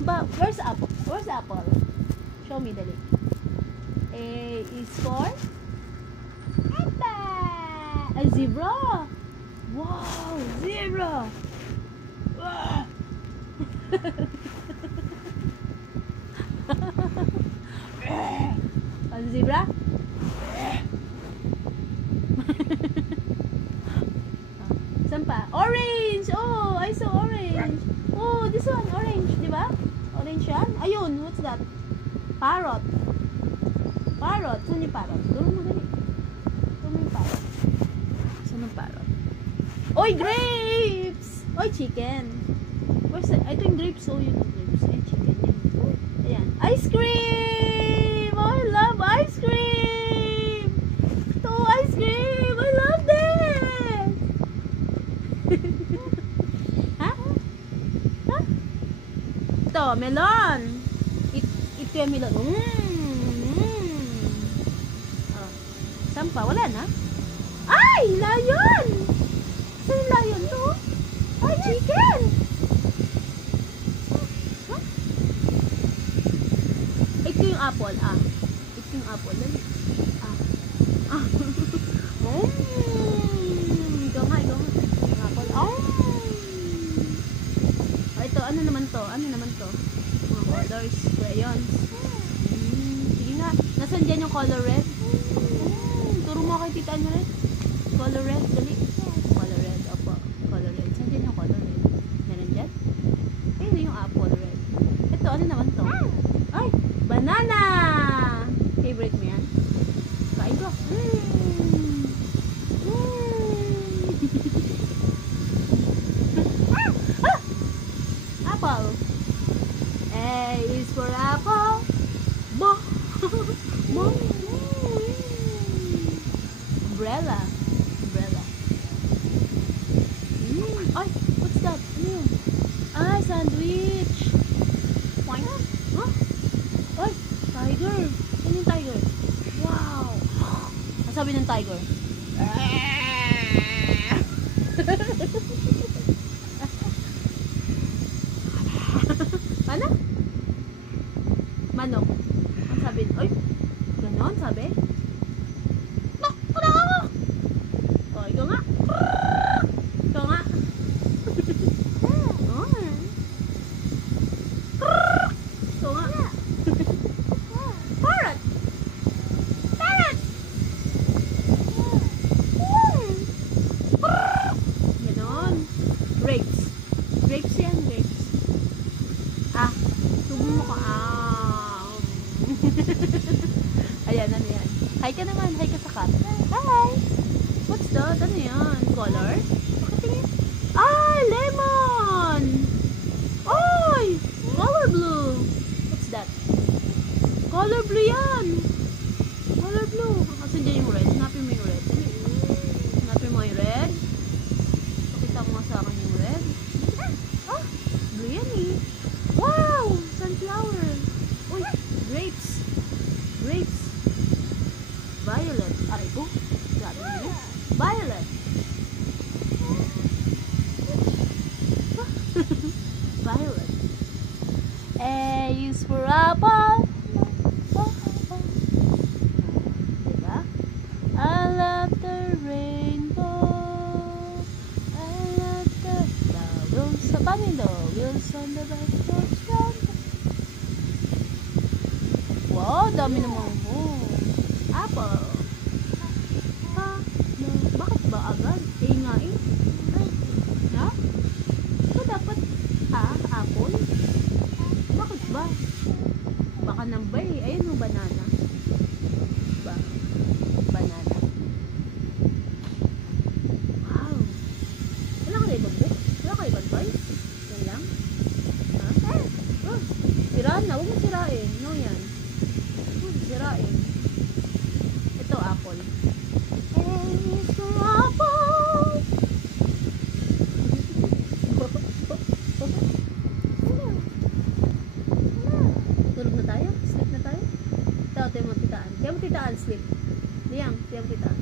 But where's apple? Where's apple? Show me, dali. A is for apple. A zebra. Wow, zebra. Wow. A zebra. Saan pa? Orange! Oh, I saw orange. Oh, this one, orange, di ba? Orange yan? Ayun, what's that? Parrot. Parrot. Saan yung parrot? Turo mo dali. Turo mo yung parrot. Saan yung parrot? Oy, grapes! Oy, chicken. Where's that? Ito yung grapes. Oh, yun yung grapes. Ay, chicken yan. Ayan. Ice cream! Oh, I love ice cream! Ito, ice cream! I love this! Ha? Ha? Ito, melon! Ito yung melon. Oh. Saan pa? Wala na? Ay! Lion! Saan yung lion to? Ay, chicken! Huh? Ito yung apple. Ah. Ito yung apple. Dali. Ah. Ah. Ikaw nga, ikaw nga. Yung apple. Oh. Oh, ito. Ano naman to? Ano naman to? Mga colors. Crayons. Sige nga. Nasaan dyan yung color red? Turo mo kay tita ano red? Color red. Dali. Color red. Opo. Color red. Saan dyan yung color red? Meron dyan? Ayun yung apple red. Ito. Ano naman to? Ay! Banana! Favorite mo yan? Kain ko. Apple. A is for apple. Bo. Bo. Umbrella. Umbrella. Ay, what's that? Ano yun? Ay, sandwich. Poing. Huh? Ay, tiger. Saan yung tiger? Wow. Ang sabi ng tiger? Ano? Manok. Ang sabi? Ay, ganon sabi? No, wala ako. O, ikaw nga. Ikaw nga. Ikaw nga. Parrot. Parrot. Ganon. Grapes. Grapes yan, grapes. Ah, tubo mo ka. Ayan, ano yan? Hi ka naman. Hi ka sa cat. Hi. What's that? Ano yan? Color? Pakatingin. Ah, lemon. Oy! Color blue. What's that? Color blue yan. Color blue. Kasi dyan yung red. Hanapin mo yung red. Hanapin mo yung red. Pakita mo nga sa akin yung red. Ah, blue yan eh. Wow! Sunflower. Uy, grapes. Grapes. Violet. Aray ko. Grabe mo. Violet. Violet. A is for apple. Diba? I love the rainbow. I love the wheels. Paano yun daw? Wheels on the bus. Wow, dami naman mo. Apple. Ha? No. Bakit ba agad? Eh nga eh. Ha? So dapat apple? Bakit ba? Baka nambay. Ayun mo, banana. Ba? Banana. Wow. Wala ka na ibang book? Wala ka ibang toys? Yan lang? Ha? Oh, siraan na. Huwag mo sirain. No yan. Sirain. Ito, apple. Ito, apple. Tulog na tayo? Sleep na tayo? Ito mo titaan. Kaya mo titaan, sleep. Diyang, kaya mo titaan.